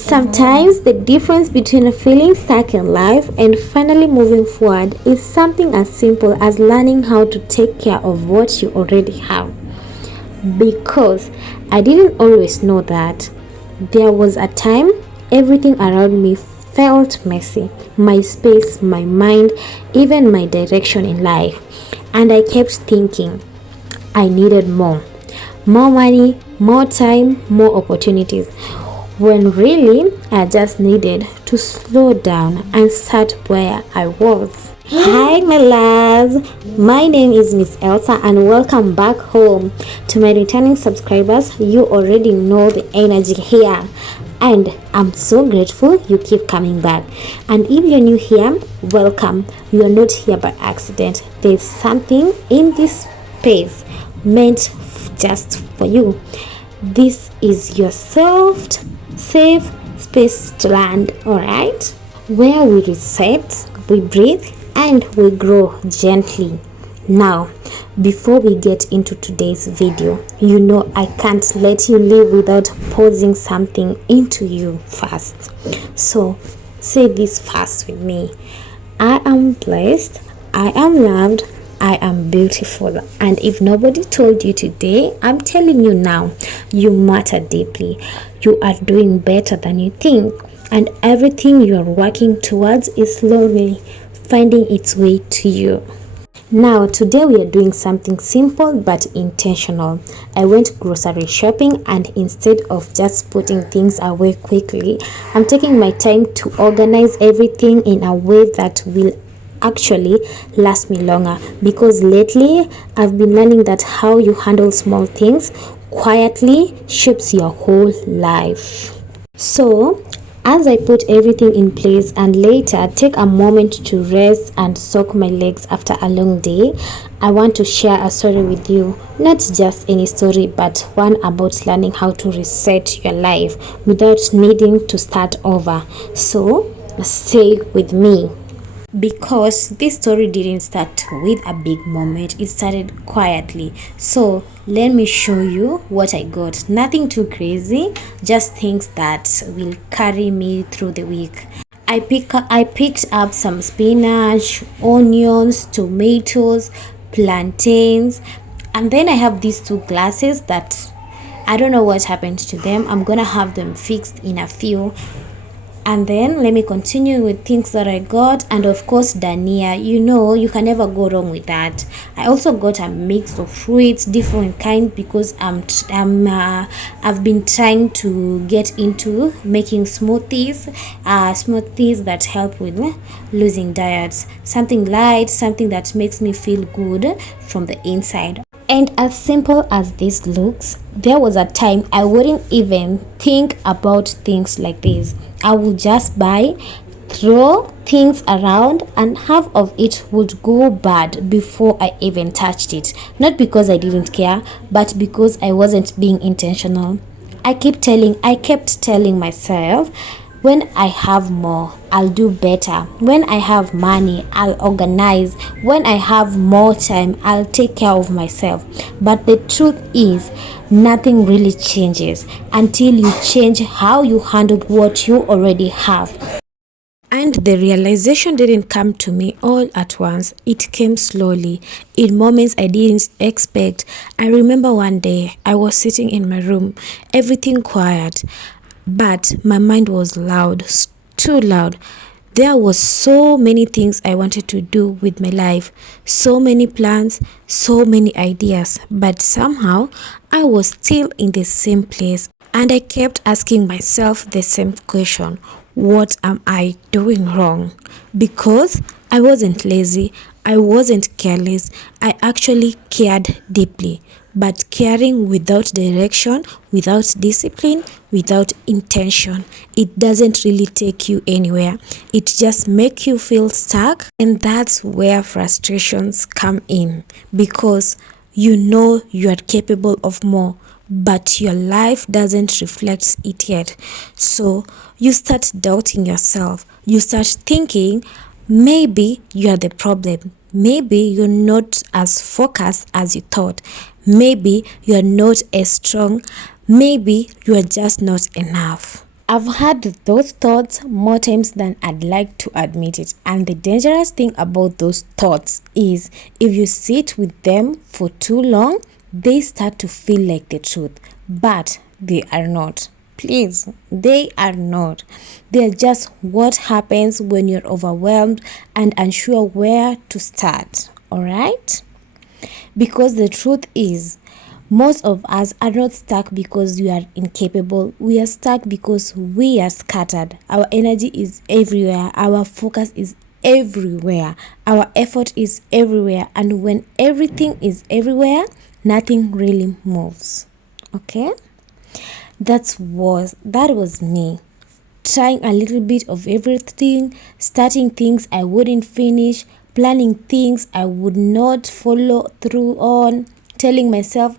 Sometimes the difference between feeling stuck in life and finally moving forward is something as simple as learning how to take care of what you already have. Because I didn't always know that. There was a time everything around me felt messy. My space, my mind, even my direction in life. And I kept thinking I needed more. More money, more time, more opportunities. When really I just needed to slow down and start where I was. Hi, my loves. My name is Miss Elsa, and welcome back home. To my returning subscribers, you already know the energy here, and I'm so grateful you keep coming back. And if you're new here, welcome. You are not here by accident. There's something in this space meant just for you. This is your soft, safe space to land, alright? Where we reset, we breathe, and we grow gently. Now, before we get into today's video, you know I can't let you live without posing something into you first. So, say this fast with me. I am blessed, I am loved, I am beautiful. And if nobody told you today, I'm telling you now, you matter deeply. You are doing better than you think. And everything you are working towards is slowly finding its way to you. Now, today we are doing something simple but intentional. I went grocery shopping, and instead of just putting things away quickly, I'm taking my time to organize everything in a way that will actually last me longer, because lately I've been learning that how you handle small things quietly shapes your whole life. So as I put everything in place and later take a moment to rest and soak my legs after a long day, I want to share a story with you. Not just any story, but one about learning how to reset your life without needing to start over. So stay with me. Because this story didn't start with a big moment, it started quietly. So let me show you what I got. Nothing too crazy, just things that will carry me through the week. I picked up some spinach, onions, tomatoes, plantains, and then I have these two glasses that I don't know what happened to them. I'm gonna have them fixed in a few. And then let me continue with things that I got, and of course dania. You know, you can never go wrong with that. I also got a mix of fruits, different kind, because I've been trying to get into making smoothies that help with losing diets. Something light, something that makes me feel good from the inside. And as simple as this looks, there was a time I wouldn't even think about things like this. I would just buy, throw things around, and half of it would go bad before I even touched it. Not because I didn't care, but because I wasn't being intentional. I kept telling myself, when I have more, I'll do better. When I have money, I'll organize. When I have more time, I'll take care of myself. But the truth is, nothing really changes until you change how you handle what you already have. And the realization didn't come to me all at once. It came slowly, in moments I didn't expect. I remember one day I was sitting in my room, everything quiet, but my mind was loud, too loud. There was so many things I wanted to do with my life, so many plans, so many ideas, but somehow I was still in the same place, and I kept asking myself the same question. What am I doing wrong? Because I wasn't lazy, I wasn't careless, I actually cared deeply. But caring without direction, without discipline, without intention, it doesn't really take you anywhere. It just makes you feel stuck, and that's where frustrations come in, because you know you are capable of more, but your life doesn't reflect it yet. So you start doubting yourself. You start thinking maybe you are the problem. Maybe you're not as focused as you thought. Maybe you're not as strong. Maybe you are just not enough. I've had those thoughts more times than I'd like to admit it. And the dangerous thing about those thoughts is if you sit with them for too long, they start to feel like the truth. But they are not. Please, they are not. They are just what happens when you're overwhelmed and unsure where to start. Alright? Because the truth is, most of us are not stuck because we are incapable. We are stuck because we are scattered. Our energy is everywhere. Our focus is everywhere. Our effort is everywhere. And when everything is everywhere, nothing really moves. Okay? That was me. Trying a little bit of everything, starting things I wouldn't finish, planning things I would not follow through on, telling myself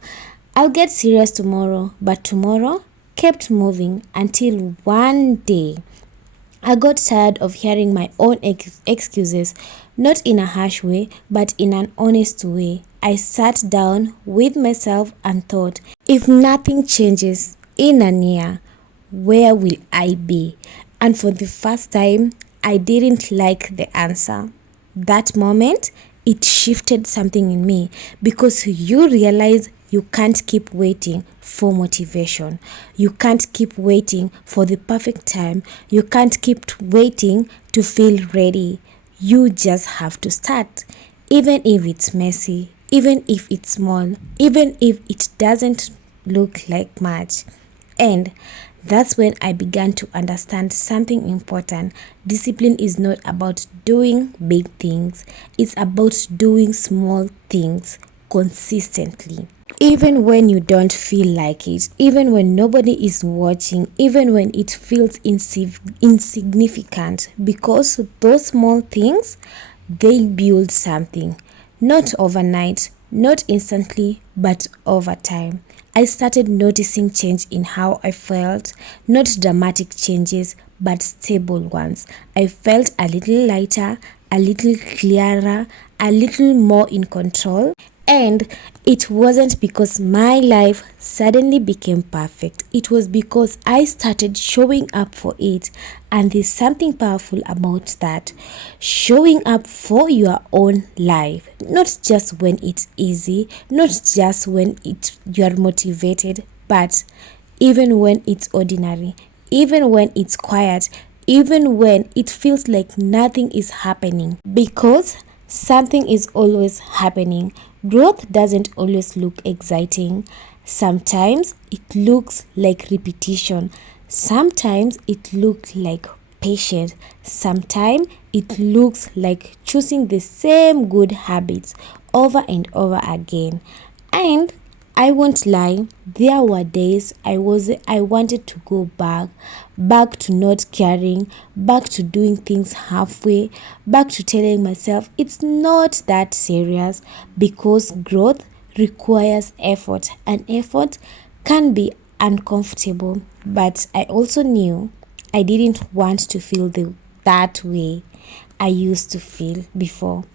I'll get serious tomorrow, but tomorrow kept moving until one day I got tired of hearing my own excuses, not in a harsh way, but in an honest way. I sat down with myself and thought, if nothing changes in a year, where will I be? And for the first time, I didn't like the answer. That moment, it shifted something in me because you realize you can't keep waiting for motivation. You can't keep waiting for the perfect time. You can't keep waiting to feel ready. You just have to start. Even if it's messy, even if it's small, even if it doesn't look like much. And that's when I began to understand something important. Discipline is not about doing big things. It's about doing small things consistently. Even when you don't feel like it, even when nobody is watching, even when it feels insignificant, because those small things, they build something. Not overnight, not instantly, but over time. I started noticing change in how I felt, not dramatic changes, but stable ones. I felt a little lighter, a little clearer, a little more in control. And it wasn't because my life suddenly became perfect. It was because I started showing up for it. And there's something powerful about that. Showing up for your own life. Not just when it's easy, not just when you're motivated, but even when it's ordinary, even when it's quiet, even when it feels like nothing is happening. Because something is always happening. Growth doesn't always look exciting. Sometimes it looks like repetition. Sometimes it looks like patience. Sometimes it looks like choosing the same good habits over and over again. And I won't lie, there were days I wanted to go back to not caring, back to doing things halfway, back to telling myself it's not that serious because growth requires effort and effort can be uncomfortable. But I also knew I didn't want to feel that way I used to feel before.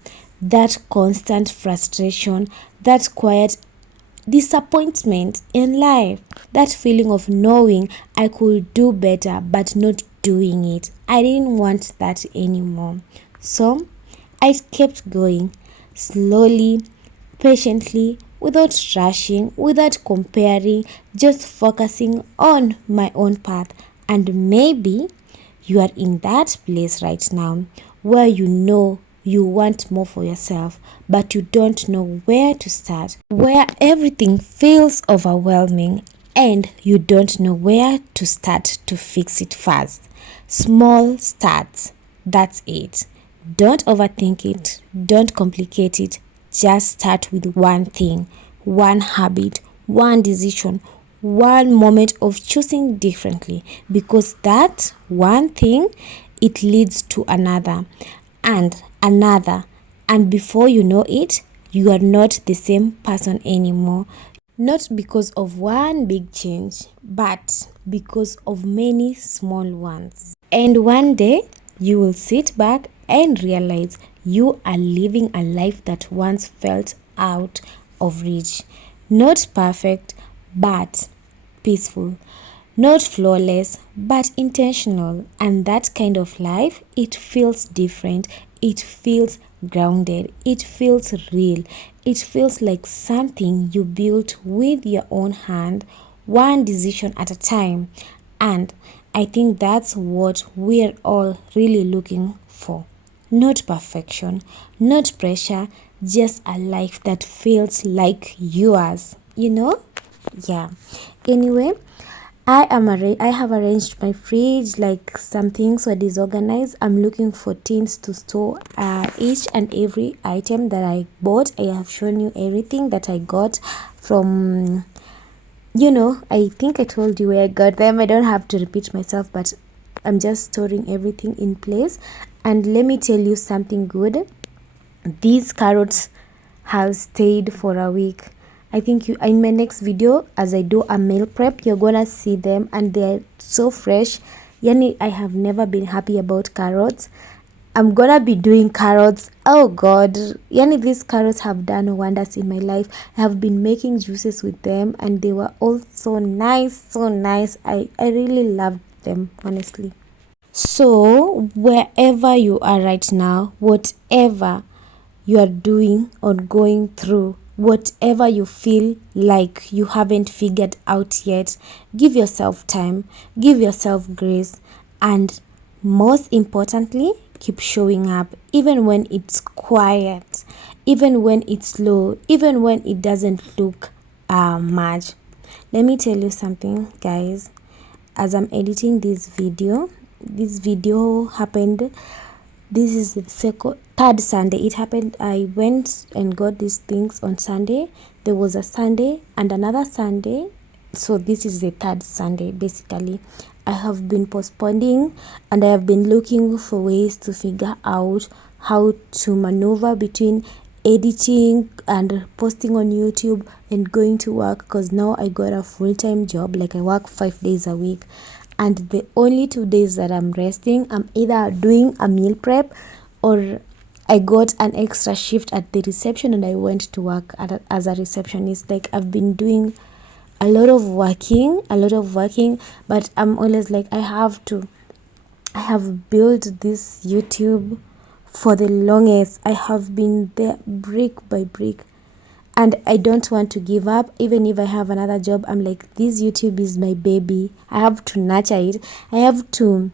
That constant frustration, that quiet disappointment in life, that feeling of knowing I could do better but not doing it. I didn't want that anymore. So I kept going slowly, patiently, without rushing, without comparing, just focusing on my own path. And maybe you are in that place right now where you know you want more for yourself, but you don't know where to start, where everything feels overwhelming and you don't know where to start to fix it fast. Small starts, that's it. Don't overthink it, don't complicate it. Just start with one thing, one habit, one decision, one moment of choosing differently, because that one thing, it leads to another and another, and before you know it, you are not the same person anymore. Not because of one big change, but because of many small ones. And one day you will sit back and realize you are living a life that once felt out of reach. Not perfect, but peaceful. Not flawless, but intentional. And that kind of life, it feels different. It feels grounded. It feels real. It feels like something you built with your own hand, one decision at a time. And I think that's what we're all really looking for. Not perfection, not pressure, just a life that feels like yours, you know? Yeah. Anyway, I have arranged my fridge, like some things were disorganized. I'm looking for things to store each and every item that I bought. I have shown you everything that I got from, I think I told you where I got them. I don't have to repeat myself, but I'm just storing everything in place. And let me tell you something good. These carrots have stayed for a week. I think in my next video, as I do a meal prep, you're gonna see them and they're so fresh. Yani, I have never been happy about carrots. I'm gonna be doing carrots. Oh god, yani, these carrots have done wonders in my life. I have been making juices with them and they were all so nice, so nice. I really loved them, honestly. So wherever you are right now, whatever you are doing or going through, whatever you feel like you haven't figured out yet, give yourself time, give yourself grace, and most importantly, keep showing up even when it's quiet, even when it's slow, even when it doesn't look much. Let me tell you something, guys. As I'm editing this video happened, this is the third Sunday it happened. I went and got these things on Sunday. There was a Sunday and another Sunday, so this is the third Sunday. Basically, I have been postponing and I have been looking for ways to figure out how to maneuver between editing and posting on YouTube and going to work, because now I got a full-time job. Like, I work 5 days a week, and the only 2 days that I'm resting, I'm either doing a meal prep or I got an extra shift at the reception and I went to work as a receptionist. Like, I've been doing a lot of working, but I'm always like, I have built this YouTube for the longest. I have been there brick by brick and I don't want to give up. Even if I have another job, I'm like, this YouTube is my baby. I have to nurture it. I have to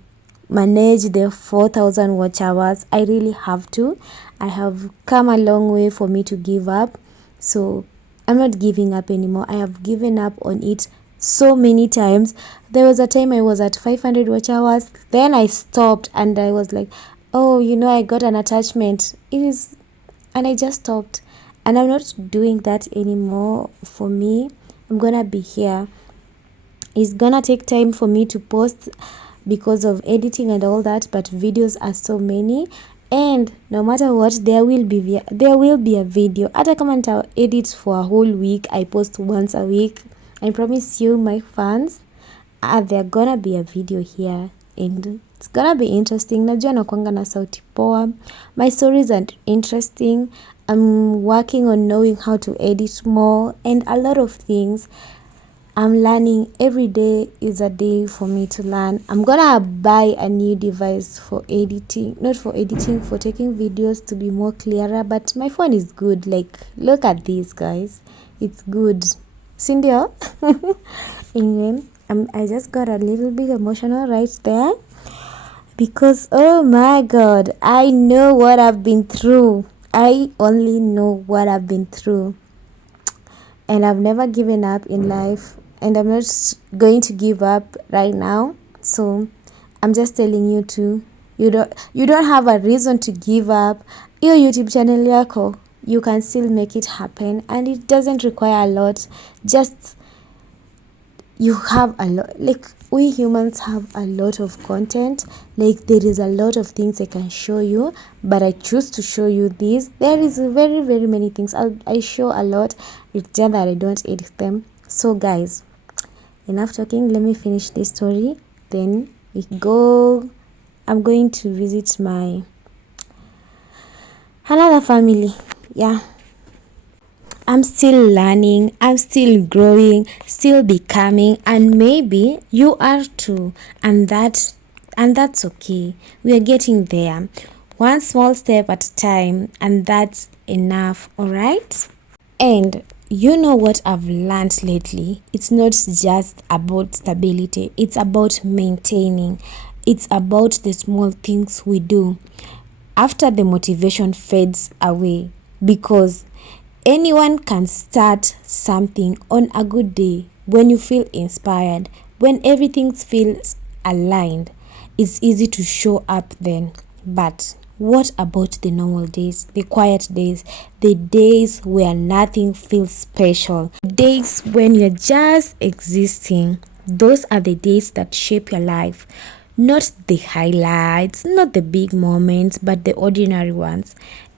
manage the 4,000 watch hours. I really have to. I have come a long way for me to give up. So I'm not giving up anymore. I have given up on it so many times. There was a time I was at 500 watch hours. Then I stopped and I was like, oh, I got an attachment. And I just stopped. And I'm not doing that anymore. For me, I'm gonna be here. It's gonna take time for me to post because of editing and all that, but videos are so many, and no matter what, there will be a video. Hata kama nita edit for a whole week, I post once a week. I promise you, my fans, there gonna be a video here and it's gonna be interesting. Najua nakuanga na sauti poa. My stories are interesting. I'm working on knowing how to edit more and a lot of things. I'm learning. Every day is a day for me to learn. I'm gonna buy a new device for editing, not for editing, for taking videos to be more clearer. But my phone is good. Like, look at this, guys. It's good. Cindy. Anyway, I just got a little bit emotional right there because, oh my God, I know what I've been through. I only know what I've been through. And I've never given up in life. And I'm not going to give up right now. So I'm just telling you to, you don't have a reason to give up. Your YouTube channel yako, you can still make it happen, and it doesn't require a lot. Just, you have a lot. Like, we humans have a lot of content. Like, there is a lot of things I can show you, but I choose to show you this. There is very, very many things I show a lot. It's just that I don't edit them. So guys, enough talking. Let me finish this story, then we go. I'm going to visit my another family. Yeah, I'm still learning, I'm still growing, still becoming, and maybe you are too. And that's okay. We are getting there. One small step at a time, and that's enough, all right? And you know what I've learned lately? It's not just about stability, it's about maintaining. It's about the small things we do after the motivation fades away, because anyone can start something on a good day when you feel inspired, when everything feels aligned. It's easy to show up then. But what about the normal days, the quiet days, the days where nothing feels special, days when you're just existing? Those are the days that shape your life. Not the highlights, not the big moments, but the ordinary ones.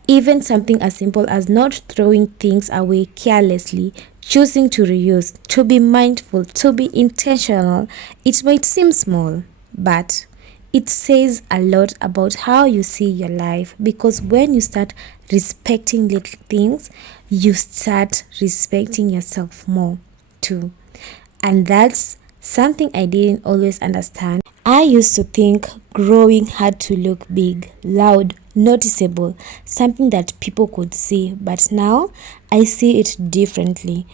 Even something as simple as not throwing things away carelessly, choosing to reuse, to be mindful, to be intentional. It might seem small, but it says a lot about how you see your life, because when you start respecting little things, you start respecting yourself more too. And that's something I didn't always understand. I used to think growing had to look big, loud, noticeable, something that people could see, but now I see it differently.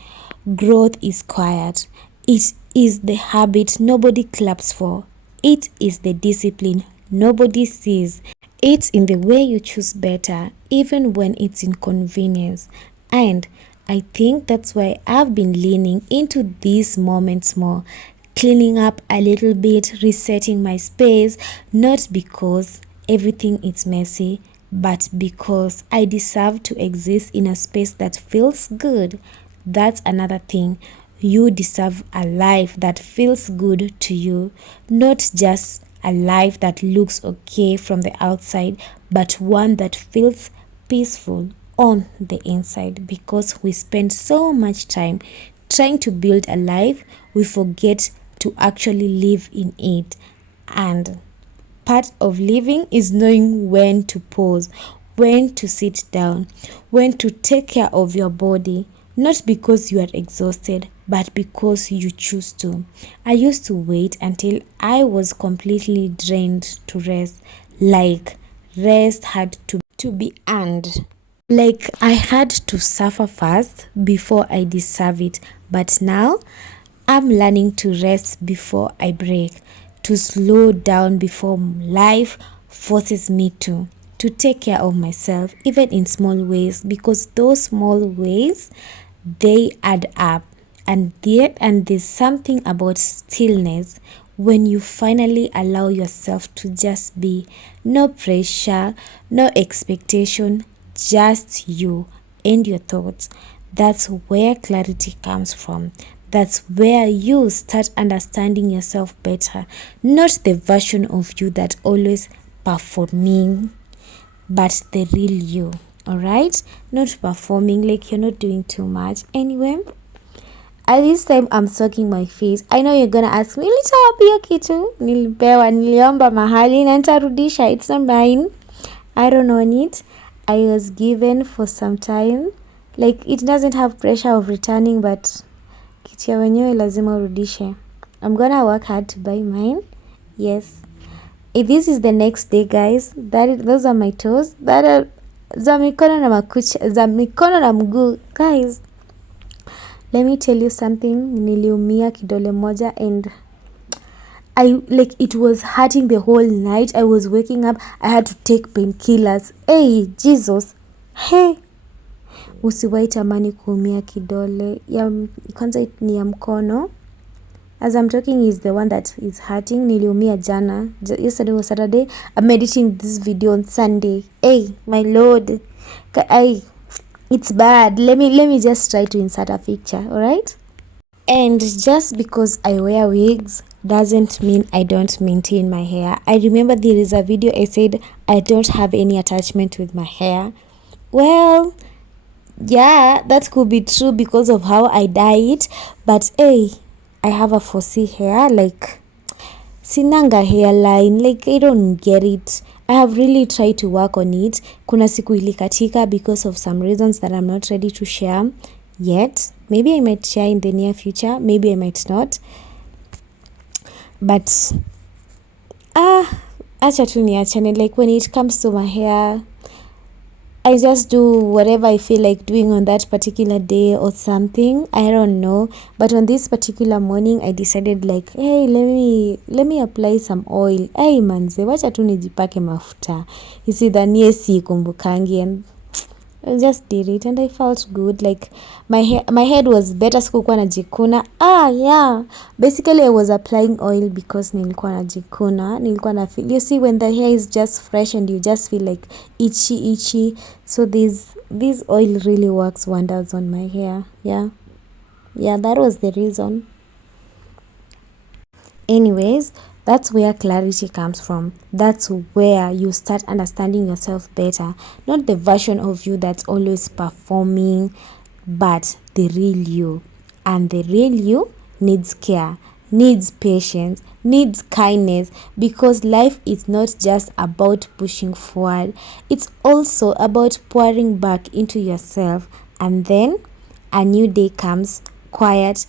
Growth is quiet. It is the habit nobody claps for. It is the discipline nobody sees. It's in the way you choose better, even when it's inconvenience. And I think that's why I've been leaning into these moments more, cleaning up a little bit, resetting my space, not because everything is messy, but because I deserve to exist in a space that feels good. That's another thing. You deserve a life that feels good to you, not just a life that looks okay from the outside, but one that feels peaceful on the inside, because we spend so much time trying to build a life we forget to actually live in it. And part of living is knowing when to pause, when to sit down, when to take care of your body, not because you are exhausted, but because you choose to. I used to wait until I was completely drained to rest, like rest had to be earned. Like I had to suffer first before I deserve it. But now I'm learning to rest before I break, to slow down before life forces me to take care of myself, even in small ways, because those small ways, they add up. And there's something about stillness when you finally allow yourself to just be. No pressure, no expectation, just you and your thoughts. That's where clarity comes from. That's where you start understanding yourself better, not the version of you that always performing, but the real you. All right, not performing like you're not doing too much. Anyway, at this time I'm soaking my face. I know you're gonna ask me, ulitoa wapi hiyo kitu? Nilipewa, niliomba mahali na nitarudisha. It's not mine. I don't own it. I was given for some time. Like it doesn't have pressure of returning, but kitu ya wenyewe lazima urudishe. I'm gonna work hard to buy mine. Yes. If this is the next day, guys, those are my toes. That are za mikono na makucha, za mikono na mguu. Guys, let me tell you something. Niliumia kidole moja and it was hurting the whole night. I was waking up. I had to take painkillers. Hey, Jesus. Hey. Usiwahi tamani kuumia kidole. Kwanza ni ya mkono. As I'm talking is the one that is hurting. Niliumia jana. Yesterday was Saturday. I'm editing this video on Sunday. Hey, my Lord. It's bad. Let me just try to insert a picture, alright? And just because I wear wigs doesn't mean I don't maintain my hair. I remember there is a video I said I don't have any attachment with my hair. Well, yeah, that could be true because of how I dye it. But hey, I have a 4C hair. Like, sinanga hairline. Like, I don't get it. I have really tried to work on it. Kuna siku ilikatika because of some reasons that I'm not ready to share. yet. Maybe I might share in the near future, maybe I might not, but acha tu niachane. Like when it comes to my hair, I just do whatever I feel like doing on that particular day or something. I don't know. But on this particular morning, I decided like, hey, let me apply some oil. Hey manze, wacha tu nijipake mafuta. Isidhanie sikumbukangi, and I just did it and I felt good. Like my head was better, sikukuwa najikuna. Yeah. Basically I was applying oil because nilikuwa najikuna. Nilikuwa na feel, you see, when the hair is just fresh and you just feel like itchy. So this oil really works wonders on my hair. Yeah, that was the reason. Anyways, that's where clarity comes from. That's where you start understanding yourself better. Not the version of you that's always performing, but the real you. And the real you needs care, needs patience, needs kindness, because life is not just about pushing forward, it's also about pouring back into yourself. And then a new day comes, quiet,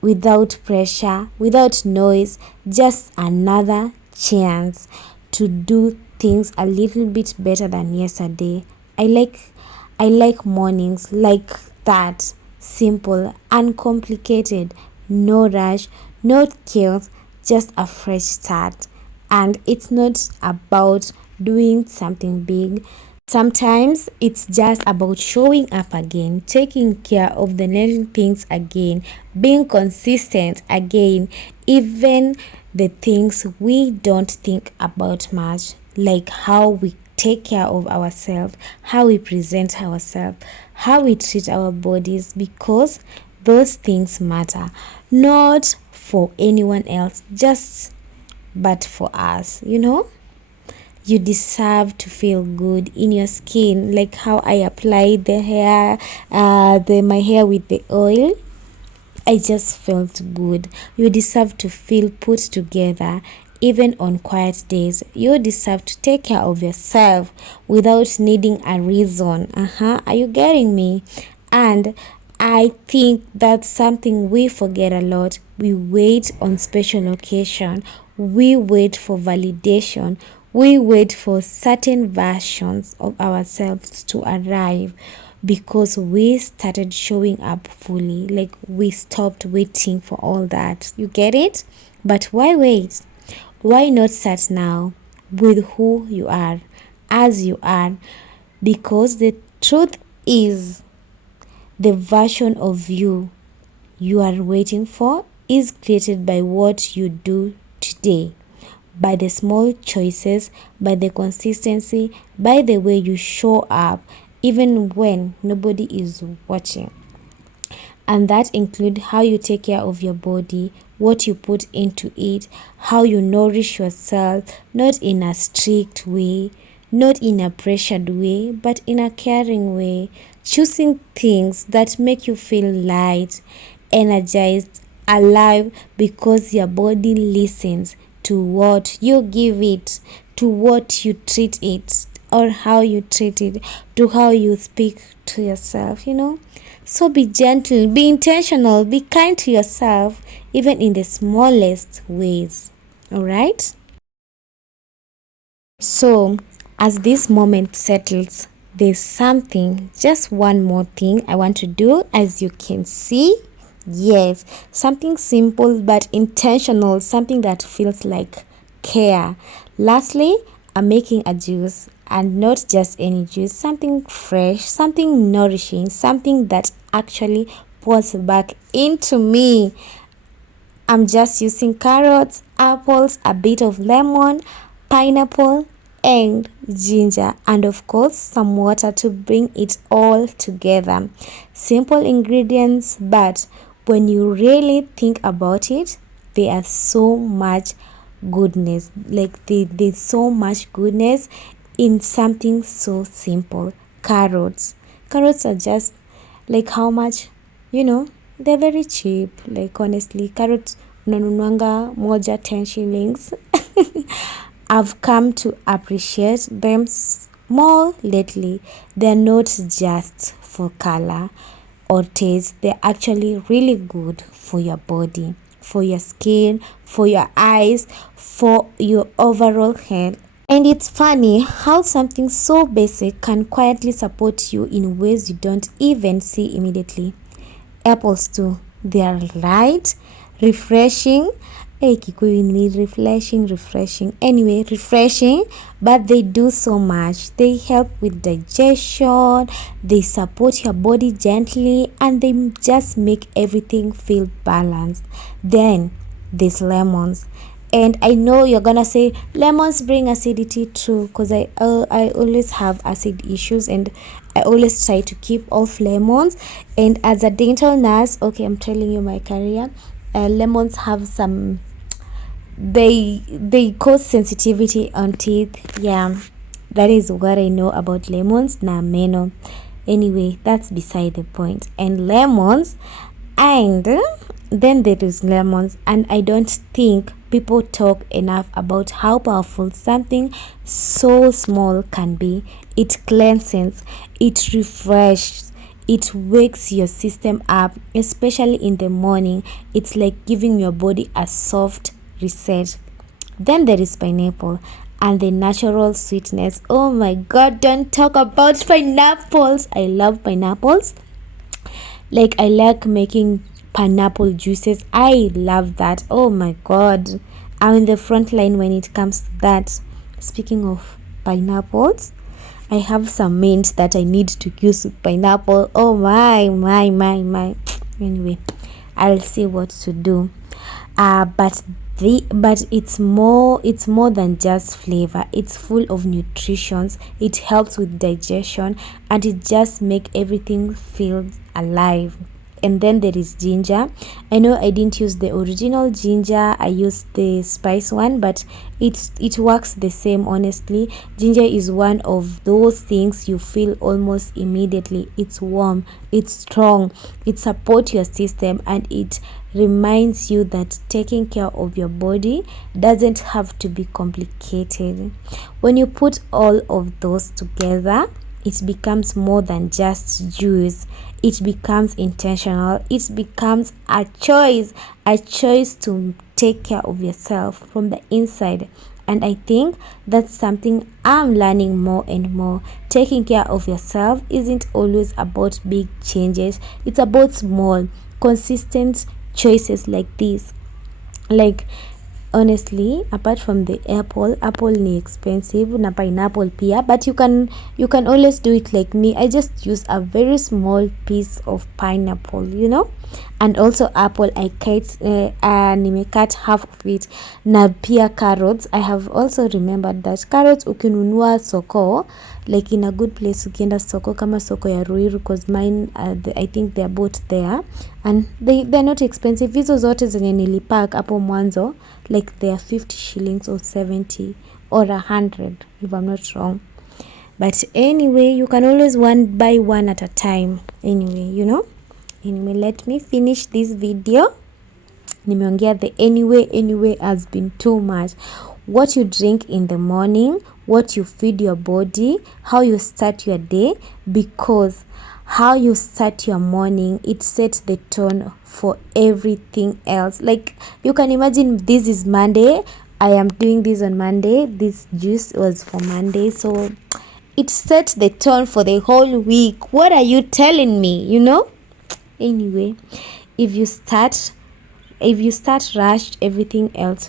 without pressure, without noise, just another chance to do things a little bit better than yesterday. I like mornings like that. Simple, uncomplicated, no rush, no chaos, just a fresh start. And it's not about doing something big. Sometimes it's just about showing up again, taking care of the little things again, being consistent again, even the things we don't think about much, like how we take care of ourselves, how we present ourselves, how we treat our bodies, because those things matter, not for anyone else, just but for us, You deserve to feel good in your skin, like how I applied the hair, my hair with the oil. I just felt good. You deserve to feel put together, even on quiet days. You deserve to take care of yourself without needing a reason. Are you getting me? And I think that's something we forget a lot. We wait on special occasion. We wait for validation. We wait for certain versions of ourselves to arrive because we started showing up fully. Like we stopped waiting for all that. You get it? But why wait? Why not start now with who you are, as you are? Because the truth is, the version of you are waiting for is created by what you do today, by the small choices, by the consistency, by the way you show up even when nobody is watching. And that includes how you take care of your body, what you put into it, how you nourish yourself, not in a strict way, not in a pressured way, but in a caring way, choosing things that make you feel light, energized, alive, because your body listens to what you give it, to what you treat it, or how you treat it, to how you speak to yourself, So be gentle, be intentional, be kind to yourself, even in the smallest ways. All right? So, as this moment settles, there's just one more thing I want to do, as you can see. Yes, something simple but intentional, something that feels like care. Lastly, I'm making a juice, and not just any juice, something fresh, something nourishing, something that actually pours back into me. I'm just using carrots, apples, a bit of lemon, pineapple, and ginger, and of course some water to bring it all together. Simple ingredients, but when you really think about it, there are so much goodness. Like there's so much goodness in something so simple. Carrots are just like, how much, they're very cheap. Like honestly, carrots unanunuanga moja 10 shillings. I've come to appreciate them more lately. They're not just for color or taste. They're actually really good for your body, for your skin, for your eyes, for your overall health. And it's funny how something so basic can quietly support you in ways you don't even see immediately. Apples too, they are light, refreshing. Hey, Kikuyu in me, refreshing. Anyway, refreshing, but they do so much. They help with digestion, they support your body gently, and they just make everything feel balanced. Then there's lemons. And I know you're gonna say lemons bring acidity too, because I always have acid issues, and I always try to keep off lemons. And as a dental nurse, okay, I'm telling you my career, lemons have some, they cause sensitivity on teeth. Yeah, that is what I know about lemons na meno. Anyway, that's beside the point. And lemons, and then there is lemons, and I don't think people talk enough about how powerful something so small can be. It cleanses, it refreshes, it wakes your system up, especially in the morning. It's like giving your body a soft reset. Then there is pineapple and the natural sweetness. Oh my god, don't talk about pineapples. I love pineapples. Like, I like making pineapple juices. I love that. Oh my god, I'm in the front line when it comes to that. Speaking of pineapples, I have some mint that I need to use with pineapple. Oh my. Anyway, I'll see what to do. But it's more than just flavor. It's full of nutrition. It helps with digestion, and it just make everything feel alive. And then there is ginger. I know I didn't use the original ginger, I used the spice one, but it works the same. Honestly, ginger is one of those things you feel almost immediately. It's warm, it's strong, it supports your system, and it reminds you that taking care of your body doesn't have to be complicated. When you put all of those together, it becomes more than just juice. It becomes intentional. It becomes a choice to take care of yourself from the inside. And I think that's something I'm learning more and more. Taking care of yourself isn't always about big changes. It's about small, consistent choices like this. Like, honestly, apart from the apple ni expensive, na pineapple pia, but you can always do it like me. I just use a very small piece of pineapple, and also apple. I nimecut half of it. Na pia carrots, I have also remembered that carrots ukinunua soko, like in a good place, ukienda soko kama soko ya Ruiru, because mine I think they're both there, and they're not expensive. Hizo zote zenye nilipack hapo mwanzo, like they are 50 shillings or 70 or 100 if I'm not wrong. But anyway, you can always buy one at a time. Anyway, let me finish this video. Nimeongea the anyway has been too much. What you drink in the morning, what you feed your body, how you start your day, because how you start your morning, it sets the tone for everything else. Like, you can imagine, this is Monday, I am doing this on Monday, this juice was for Monday, so it sets the tone for the whole week. What are you telling me? Anyway, if you start rushed, everything else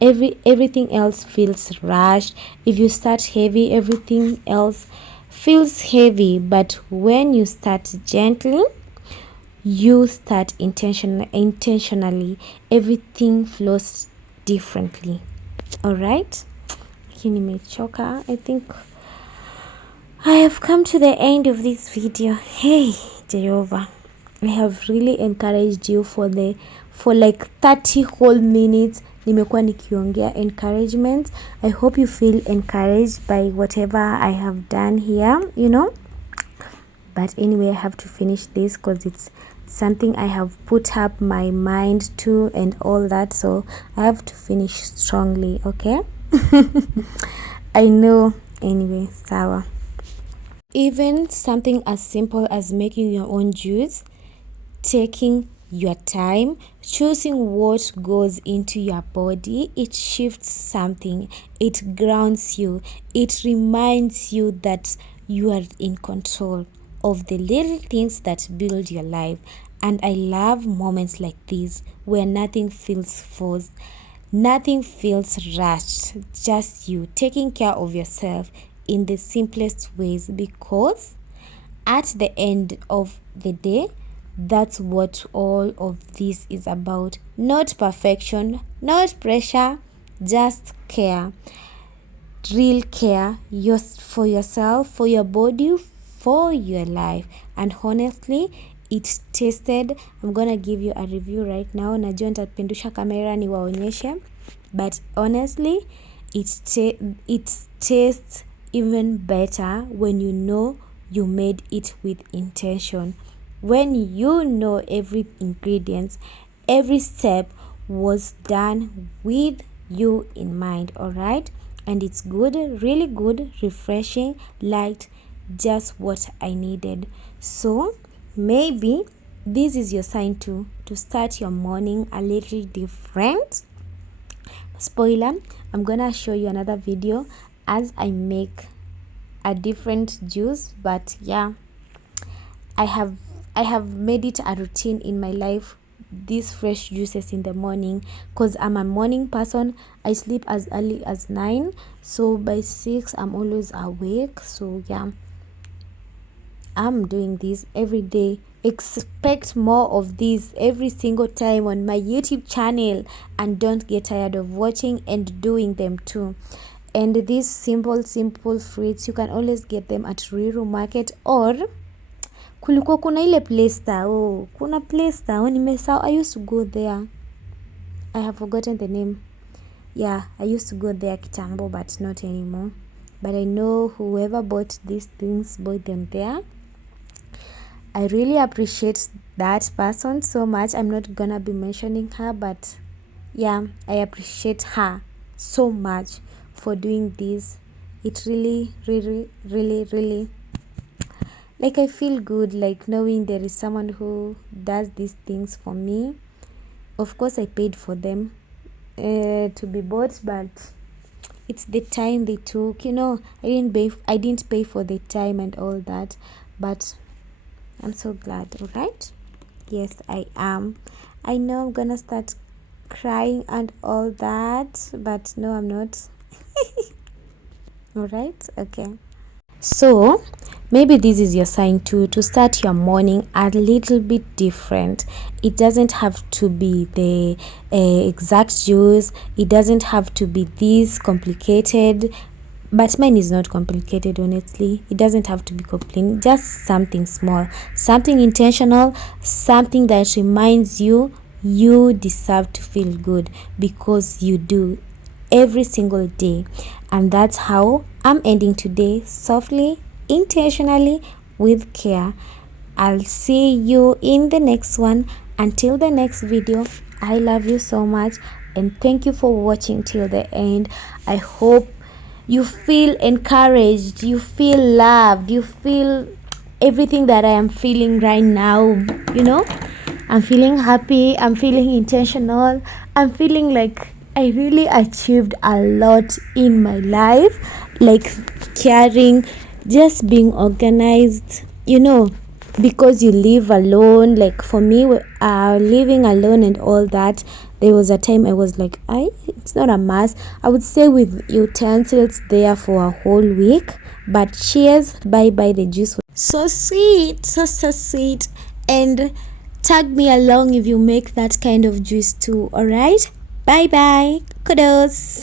everything else feels rushed. If you start heavy, everything else feels heavy. But when you start gently, you start intentionally, everything flows differently. All right, nimechoka. I think I have come to the end of this video. Hey Jehovah, I have really encouraged you for like 30 whole minutes. Nimekuwa nikiongea encouragement. I hope you feel encouraged by whatever I have done here, But anyway, I have to finish this because it's something I have put up my mind to and all that. So I have to finish strongly, okay? I know. Anyway, sawa. Even something as simple as making your own juice, taking your time, choosing what goes into your body, it shifts something, it grounds you, it reminds you that you are in control of the little things that build your life. And I love moments like these where nothing feels forced, nothing feels rushed, just you taking care of yourself in the simplest ways, because at the end of the day, that's what all of this is about. Not perfection, not pressure, just care. Real care for yourself, for your body, for your life. And honestly, it tasted, I'm gonna give you a review right now. Najua nitapindusha kamera niwaonyeshe, but honestly, it tastes even better when you know you made it with intention. When you know every ingredient, every step was done with you in mind, all right? And it's good, really good, refreshing, light, just what I needed. So maybe this is your sign to start your morning a little different. Spoiler, I'm gonna show you another video as I make a different juice, but yeah, I have made it a routine in my life, these fresh juices in the morning, because I'm a morning person. I sleep as early as 9, so by 6 I'm always awake. So yeah, I'm doing this every day. Expect more of this every single time on my YouTube channel, and don't get tired of watching and doing them too. And these simple fruits, you can always get them at Ruiru Market, or kulikuwa kuna ile place tao, kuna place tao nimesahau. I used to go there, I have forgotten the name. Yeah, I used to go there kitambo, but not anymore. But I know whoever bought these things bought them there. I really appreciate that person so much. I'm not gonna be mentioning her, but yeah, I appreciate her so much for doing this. It really like, I feel good, like knowing there is someone who does these things for me. Of course I paid for them to be bought, but it's the time they took, I didn't pay for the time and all that, but I'm so glad. All right, yes, I am. I know I'm gonna start crying and all that, but no, I'm not. All right, okay. So maybe this is your sign to start your morning a little bit different. It doesn't have to be the exact juice, it doesn't have to be this complicated, but mine is not complicated. Honestly, it doesn't have to be complicated, just something small, something intentional, something that reminds you you deserve to feel good, because you do every single day. And that's how I'm ending today, softly, intentionally, with care. I'll see you in the next one. Until the next video, I love you so much, and thank you for watching till the end. I hope you feel encouraged, you feel loved, you feel everything that I am feeling right now. I'm feeling happy, I'm feeling intentional, I'm feeling like I really achieved a lot in my life, like caring, just being organized, because you live alone. Like for me, living alone and all that, there was a time I was like, it's not a must. I would say with utensils there for a whole week. But cheers, bye the juice. So sweet, so sweet. And tag me along if you make that kind of juice too. All right, bye. Kudos.